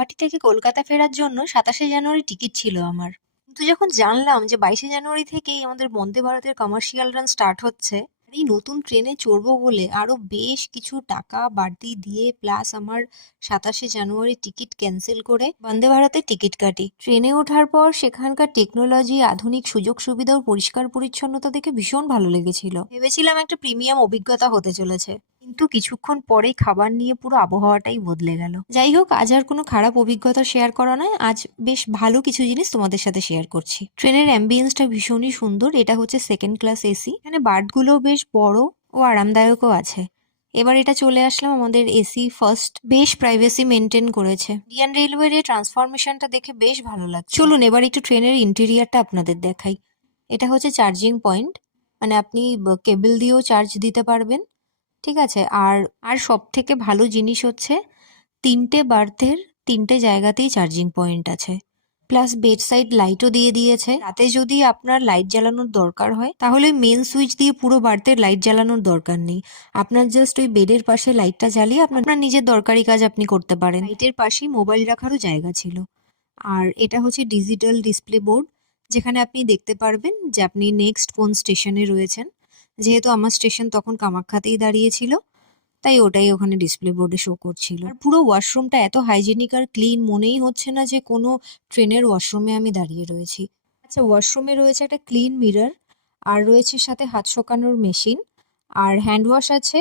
গুয়াহাটি থেকে কলকাতা ফেরার জন্য 27শে জানুয়ারি টিকিট ছিল আমার। কিন্তু যখন জানলাম যে 22শে জানুয়ারি থেকেই আমাদের বন্দে ভারতের কমার্শিয়াল রান স্টার্ট হচ্ছে, আর এই নতুন ট্রেনে চড়বো বলে আরো বেশ কিছু টাকা বাড়তি দিয়ে প্লাস আমার 27শে জানুয়ারি টিকিট ক্যান্সেল করে বন্দে ভারতের টিকিট কাটি। ট্রেনে ওঠার পর সেখানকার টেকনোলজি, আধুনিক সুযোগ সুবিধা ও পরিষ্কার পরিচ্ছন্নতা দেখে ভীষণ ভালো লেগেছিল। ভেবেছিলাম একটা প্রিমিয়াম অভিজ্ঞতা হতে চলেছে, কিন্তু কিছুক্ষণ পরেই খাবার নিয়ে পুরো আবহাওয়াটাই বদলে গেল। যাই হোক, আজ আর কোনো খারাপ অভিজ্ঞতা শেয়ার করা নয়, আজ বেশ ভালো কিছু জিনিস তোমাদের সাথে শেয়ার করছি। ট্রেনের অ্যাম্বিয়েন্সটা ভীষণই সুন্দর। এটা হচ্ছে সেকেন্ড ক্লাস এসি। এখানে বার্থগুলোও বেশ বড় ও আরামদায়কও আছে। এবার এটা চলে আসলাম আমাদের এসি ফার্স্ট। বেশ প্রাইভেসি মেনটেন করেছে। ইন্ডিয়ান রেলওয়ের এই ট্রান্সফরমেশনটা দেখে বেশ ভালো লাগছে। চলুন এবার একটু ট্রেনের ইন্টেরিয়ারটা আপনাদের দেখাই। এটা হচ্ছে চার্জিং পয়েন্ট, মানে আপনি কেবল দিয়েও চার্জ দিতে পারবেন। ঠিক আছে। আর আর সব থেকে ভালো জিনিস হচ্ছে 3টে বার্থের 3টে জায়গাতেই চার্জিং পয়েন্ট আছে, প্লাস বেড সাইড লাইটও দিয়ে দিয়েছে। রাতে যদি আপনার লাইট জ্বালানোর দরকার হয় তাহলে মেন সুইচ দিয়ে পুরো বার্থের লাইট জ্বালানোর দরকার নেই। আপনার জাস্ট ওই বেডের পাশে লাইটটা জ্বালিয়ে আপনার নিজের দরকারি কাজ আপনি করতে পারেন। লাইটের পাশেই মোবাইল রাখারও জায়গা ছিল। আর এটা হচ্ছে ডিজিটাল ডিসপ্লে বোর্ড, যেখানে আপনি দেখতে পারবেন যে আপনি নেক্সট কোন স্টেশনে রয়েছেন। যেহেতু আমার স্টেশন তখন কামাখ্যাতেই দাঁড়িয়েছিল, তাই ওটাই ওখানে ডিসপ্লে বোর্ডে শো করছিল। আর পুরো ওয়াশরুমটা এত হাইজেনিক আর ক্লিন, মনেই হচ্ছে না যে কোনো ট্রেনের ওয়াশরুমে আমি দাঁড়িয়ে রয়েছি। আচ্ছা, ওয়াশরুমে রয়েছে একটা ক্লিন মিরর, আর রয়েছে সাথে হাত শোকানোর মেশিন, আর হ্যান্ড ওয়াশ আছে,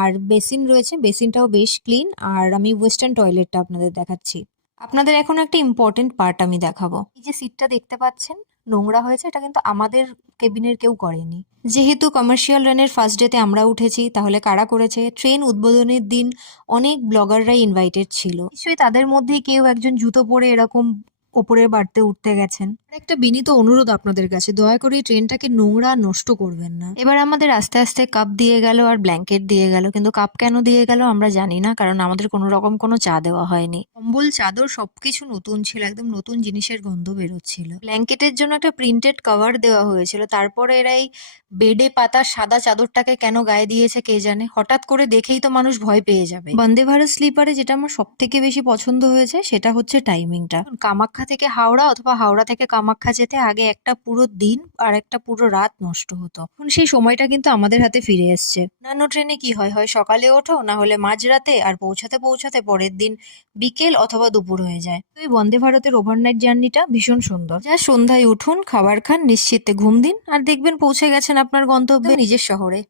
আর বেসিন রয়েছে। বেসিনটাও বেশ ক্লিন। আর আমি ওয়েস্টার্ন টয়লেটটা আপনাদের দেখাচ্ছি। আপনাদের এখন একটা ইম্পর্টেন্ট পার্ট আমি দেখাবো। এই যে সিটটা দেখতে পাচ্ছেন নোংরা হয়েছে, এটা কিন্তু আমাদের কেবিনের কেউ করেনি। যেহেতু কমার্শিয়াল রানের ফার্স্ট ডেতে আমরা উঠেছি, তাহলে কারা করেছে? ট্রেন উদ্বোধনের দিন অনেক ব্লগাররাই ইনভাইটেড ছিল। নিশ্চয়ই তাদের মধ্যেই কেউ একজন জুতো পরে এরকম ওপরের বাড়তে উঠতে গেছেন। আর একটা বিনীত অনুরোধ আপনাদের কাছে, দয়া করে এই ট্রেনটাকে নোংরা আর নষ্ট করবেন না। এবার আমাদের আস্তে আস্তে কাপ দিয়ে গেল আর ব্ল্যাঙ্কেট দিয়ে গেল, কিন্তু কাপ কেন দিয়ে গেল আমরা জানি না, কারণ আমাদের কোনো রকম কোনো চা দেওয়া হয়নি। কম্বল, চাদর সবকিছু নতুন ছিল, একদম নতুন জিনিসের গন্ধ বেরোচ্ছিল। ব্ল্যাঙ্কেটের জন্য একটা প্রিন্টেড কভার দেওয়া হয়েছিল। তারপরে এরা এই বেডে পাতা সাদা চাদরটাকে কেন গায়ে দিয়েছে কে জানে। হঠাৎ করে দেখেই তো মানুষ ভয় পেয়ে যাবে। বন্দে ভারত স্লিপারে যেটা আমার সব থেকে বেশি পছন্দ হয়েছে সেটা হচ্ছে টাইমিংটা। কামাখ্যা থেকে হাওড়া অথবা হাওড়া থেকে কামাখ্যা যেতে আগে একটা পুরো দিন আর একটা পুরো রাত নষ্ট হতো। এখন সেই সময়টা কিন্তু আমাদের হাতে ফিরে এসছে। অন্যান্য ট্রেনে কি হয়, হয় সকালে ওঠো, না হলে মাঝরাতে, আর পৌঁছাতে পৌঁছাতে পরের দিন বিকেল অথবা দুপুর হয়ে যায়। তো এই বন্দে ভারতের ওভারনাইট জার্নিটা ভীষণ সুন্দর। যা সন্ধ্যায় উঠুন, খাবার খান, নিশ্চিন্তে ঘুম দিন, আর দেখবেন পৌঁছে গেছেন আপনার গন্তব্যে, নিজের শহরে।